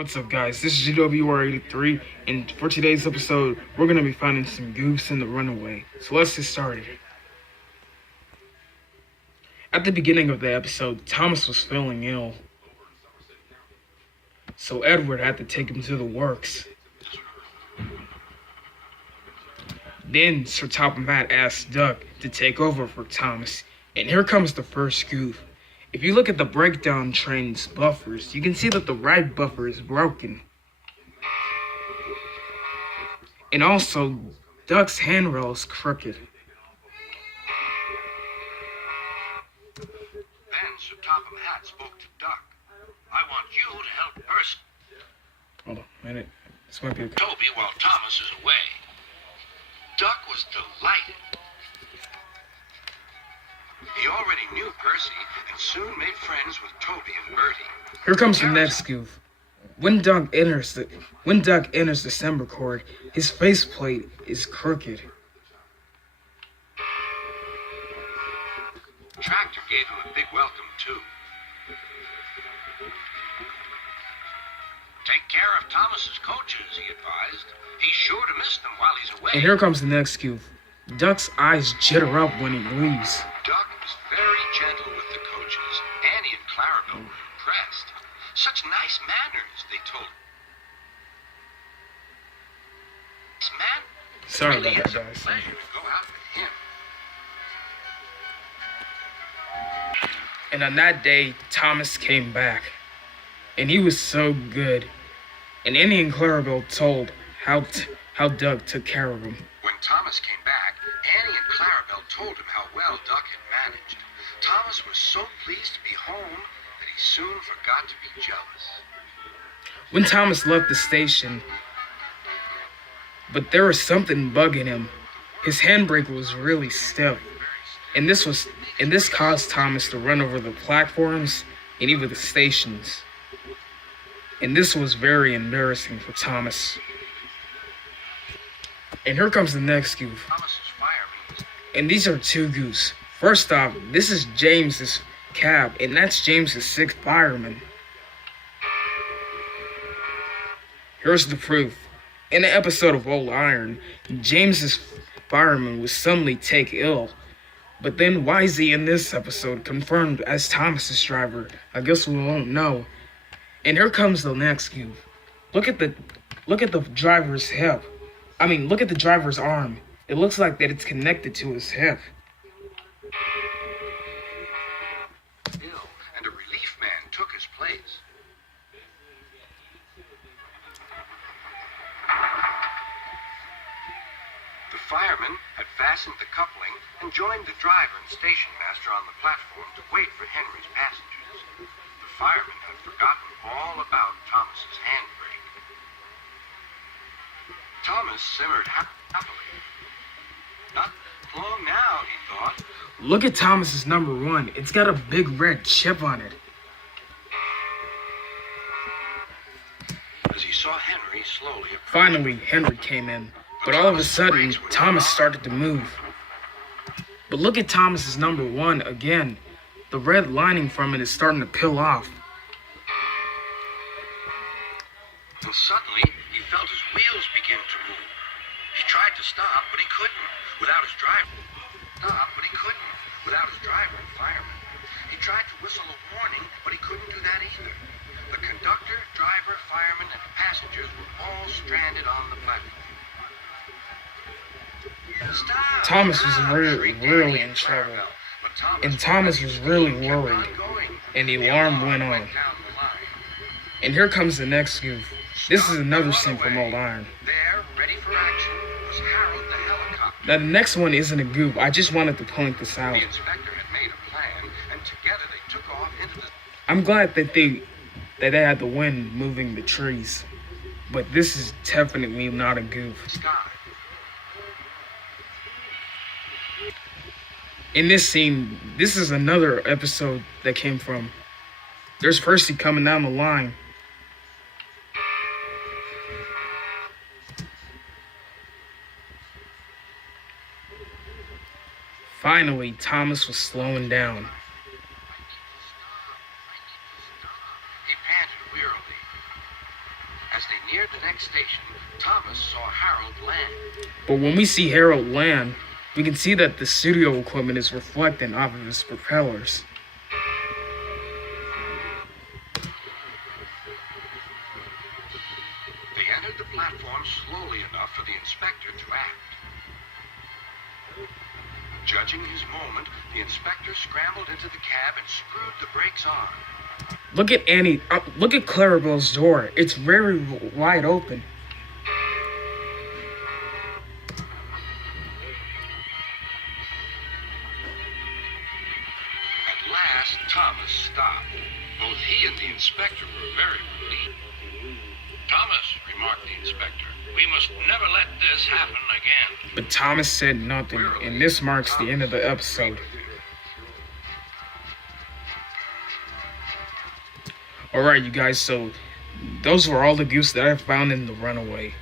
What's up, guys? This is GWR83, and for today's episode, we're going to be finding some goofs in the runaway. So let's get started. At the beginning of the episode, Thomas was feeling ill, so Edward had to take him to the works. Then Sir Topham Hatt asked Duck to take over for Thomas, and here comes the first goof. If you look at the breakdown train's buffers, you can see that the right buffer is broken. And also, Duck's handrail is crooked. Then Sir Topham Hatt spoke to Duck. I want you to help Percy. Hold on a minute. This might be okay. Toby while Thomas is away. Duck was delighted. He already knew Percy and soon made friends with Toby and Bertie. Here comes the next goof. When Duck enters the December cord, his faceplate is crooked. Tractor gave him a big welcome too. Take care of Thomas's coaches, he advised. He's sure to miss them while he's away. And here comes the next goof. Duck's eyes jitter up when he leaves. Duck was very gentle with the coaches. Annie and Clarabelle were impressed. Such nice manners, they told him. This man Sorry really about is that, a guys. pleasure to go out with him. And on that day, Thomas came back. And he was so good. And Annie and Clarabelle told how Duck took care of him. When Thomas came back, Annie and Clarabelle told him how well Duck had managed. Thomas was so pleased to be home that he soon forgot to be jealous. When Thomas left the station, but there was something bugging him. His handbrake was really stiff. And this caused Thomas to run over the platforms and even the stations. And this was very embarrassing for Thomas. And here comes the next goof. Thomas's fireman. And these are two goofs. First off, this is James's cab, and that's James's sixth fireman. Here's the proof. In an episode of Old Iron, James's fireman would suddenly take ill. But then why is he in this episode confirmed as Thomas's driver? I guess we won't know. And here comes the next goof. Look at the driver's hip. Look at the driver's arm. It looks like that it's connected to his hip. Ill, and a relief man took his place. The fireman had fastened the coupling and joined the driver and station master on the platform to wait for Henry's passengers. The fireman had forgotten all about Thomas's handbrake. Thomas simmered happily. Not long now, he thought. Look at Thomas's number 1. It's got a big red chip on it. As he saw Henry slowly approach. Finally, Henry came in. But all of a sudden, Thomas started to move. But look at Thomas's number 1 again. The red lining from it is starting to peel off. And suddenly, he felt his wheels begin to move. He tried to stop, but he couldn't, without his driver. And fireman. He tried to whistle a warning, but he couldn't do that either. The conductor, driver, fireman, and the passengers were all stranded on the platform. Stop! Thomas was Stop! really in trouble. And Thomas was really worried. And the alarm went on. And here comes the next goof. This is another scene from Old Iron. There, ready for action, was Harold the helicopter. Now the next one isn't a goof. I just wanted to point this out. The inspector had made a plan, and together they took off into the... I'm glad that they had the wind moving the trees. But this is definitely not a goof. sky. In this scene, this is another episode that came from. There's Percy coming down the line. Finally, Thomas was slowing down. He panted wearily. neared the next station, Thomas saw Harold land. But when we see Harold land, we can see that the studio equipment is reflecting off of his propellers. They entered the platform slowly enough for the inspector to act. Judging his moment, the inspector scrambled into the cab and screwed the brakes on. Look at Annie. Look at Clarabelle's door. It's very wide open. At last, Thomas stopped. Both he and the inspector were very relieved. Thomas, remarked the inspector, we must never let this happen again. But Thomas said nothing, and this marks the end of the episode. Alright, you guys, so those were all the goofs that I found in The Runaway.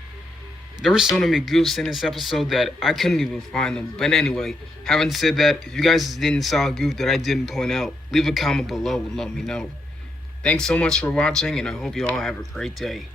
There were so many goofs in this episode that I couldn't even find them. But anyway, having said that, if you guys didn't saw a goof that I didn't point out, leave a comment below and let me know. Thanks so much for watching, and I hope you all have a great day.